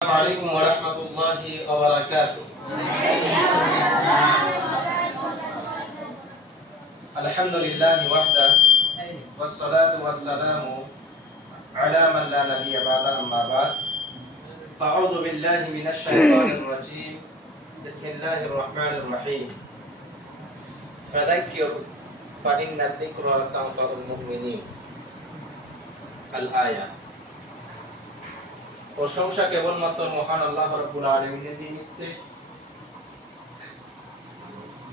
عليكم ورحمة الله وبركاته. الحمد لله وحده والصلاة والسلام على من لا نبي بعد أما بعد فأعوذ بالله من الشيطان الرجيم بسم الله الرحمن الرحيم فذكر فإن الذكرى تنفع المؤمنين الآية। প্রশংসা কেবলমাত্র মহান আল্লাহ রাব্বুল আলামিনের নিমিত্তে।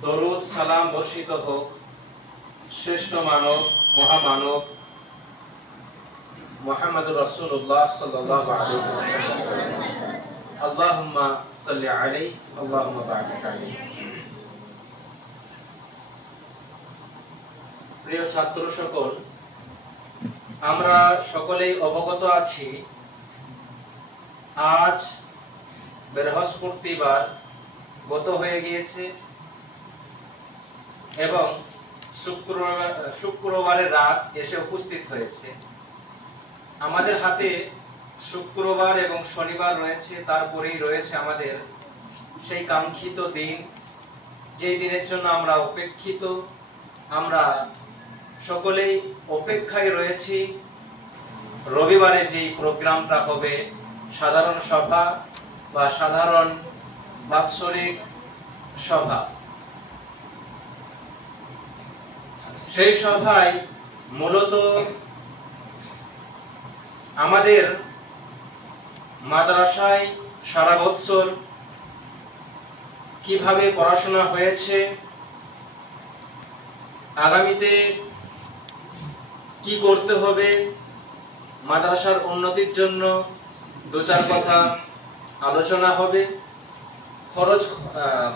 দরুদ সালাম বর্ষিত হোক শ্রেষ্ঠ মানব মহামানব মুহাম্মদুর রাসূলুল্লাহ সাল্লাল্লাহু আলাইহি ওয়াসাল্লাম। আল্লাহুম্মা সাল্লি আলাইহি আল্লাহুম্মা বারিক আলাইহি। প্রিয় ছাত্র সকল, আমরা সকলেই অবগত আছি আজ বৃহস্পতিবার গত হয়ে গিয়েছে এবং শুক্রবারের রাত এসে উপস্থিত হয়েছে। আমাদের হাতে শুক্রবার এবং শনিবার রয়েছে, তারপরেই রয়েছে আমাদের সেই কাঙ্ক্ষিত দিন, যেই দিনের জন্য আমরা অপেক্ষিত। আমরা সকলেই অপেক্ষায় রয়েছি রবিবারে যেই প্রোগ্রামটা হবে, সাধারণ সভা বা সাধারণ বাৎসরিক সভা। সেই সভায় মূলত আমাদের মাদ্রাসায় সারা বছর কিভাবে পড়াশোনা হয়েছে, আগামীতে কি করতে হবে, মাদ্রাসার উন্নতির জন্য দু চার কথা আলোচনা হবে।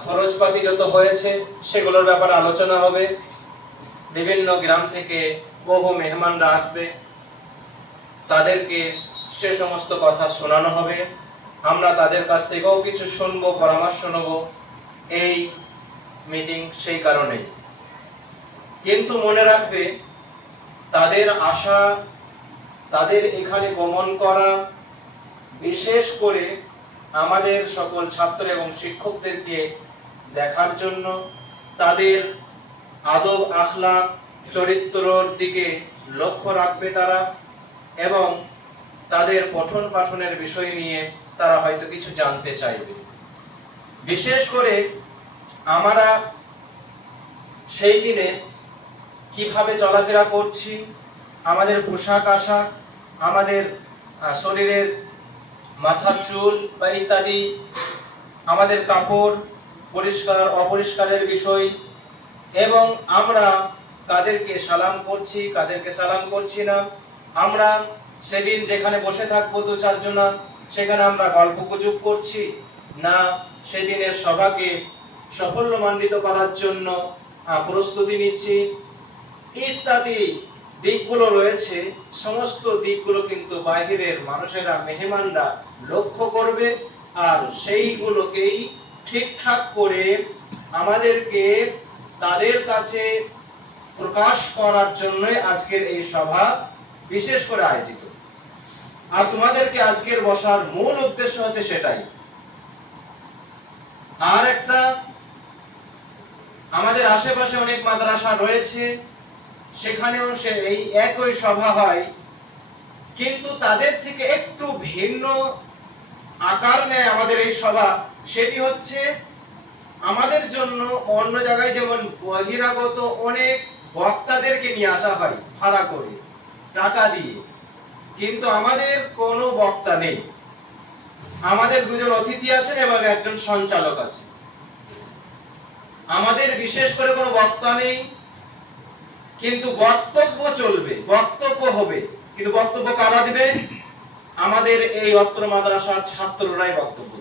খরচপাতি যত হয়েছে সেগুলোর ব্যাপারে আলোচনা হবে। বিভিন্ন গ্রাম থেকে বহু মেহমানরা আসবে, তাদেরকে সে সমস্ত কথা শোনানো হবে। আমরা তাদের কাছ থেকেও কিছু শুনবো, পরামর্শ নেব। এই মিটিং সেই কারণেই। কিন্তু মনে রাখবে, তাদের আশা, তাদের এখানে গমন করা, বিশেষ করে আমাদের সকল ছাত্র এবং শিক্ষকদেরকে দেখার জন্য, তাদের আদব আখলাক চরিত্রর দিকে লক্ষ্য রাখবে তারা, এবং তাদের পঠন পাঠনের বিষয় নিয়ে তারা হয়তো কিছু জানতে চাইবে। বিশেষ করে আমরা সেই দিনে কিভাবে চলাফেরা করছি, আমাদের পোশাক আশাক, আমাদের শরীরের মাথার চুল বা ইত্যাদি, আমাদের কাপড় পরিষ্কার অপরিষ্কারের বিষয়, এবং আমরা কাদেরকে সালাম করছি কাদেরকে সালাম করছি না। আমরা সেদিন যেখানে বসে থাকবো দু চারজন, সেখানে আমরা গল্প গুজব করছি না সেদিনের সভাকে সাফল্যমণ্ডিত করার জন্য প্রস্তুতি নিচ্ছি, ইত্যাদি দিকগুলো রয়েছে। সমস্ত দিকগুলো কিন্তু বাহিরের মানুষেরা, মেহমানরা লক্ষ্য করবে, আর সেইগুলোকেই ঠিকঠাক করে আমাদেরকে তাদের কাছে প্রকাশ করার জন্য আজকের এই সভা বিশেষ করে আয়োজিত। আর তোমাদেরকে আজকের বসার মূল উদ্দেশ্য হচ্ছে সেটাই। আর একটা, আমাদের আশেপাশে অনেক মাদ্রাসা রয়েছে, সেখানেও এই একই সভা হয়, কিন্তু তাদের থেকে একটু ভিন্ন আকার নেয় আমাদের এই সভা। সেটি হচ্ছে, আমাদের জন্য অন্য জায়গায় যেমন বহিরাগত অনেক বক্তাদেরকে নিয়ে আসা হয় ভাড়া করে, টাকা দিয়ে, কিন্তু আমাদের কোনো বক্তা নেই। আমাদের দুজন অতিথি আছেন এবং একজন সঞ্চালক আছে। আমাদের বিশেষ করে কোনো বক্তা নেই, কিন্তু বক্তব্য চলবে, বক্তব্য হবে। কিন্তু বক্তব্য কারা দিবে? আমাদের এই অত্র মাদ্রাসার ছাত্ররাই বক্তব্য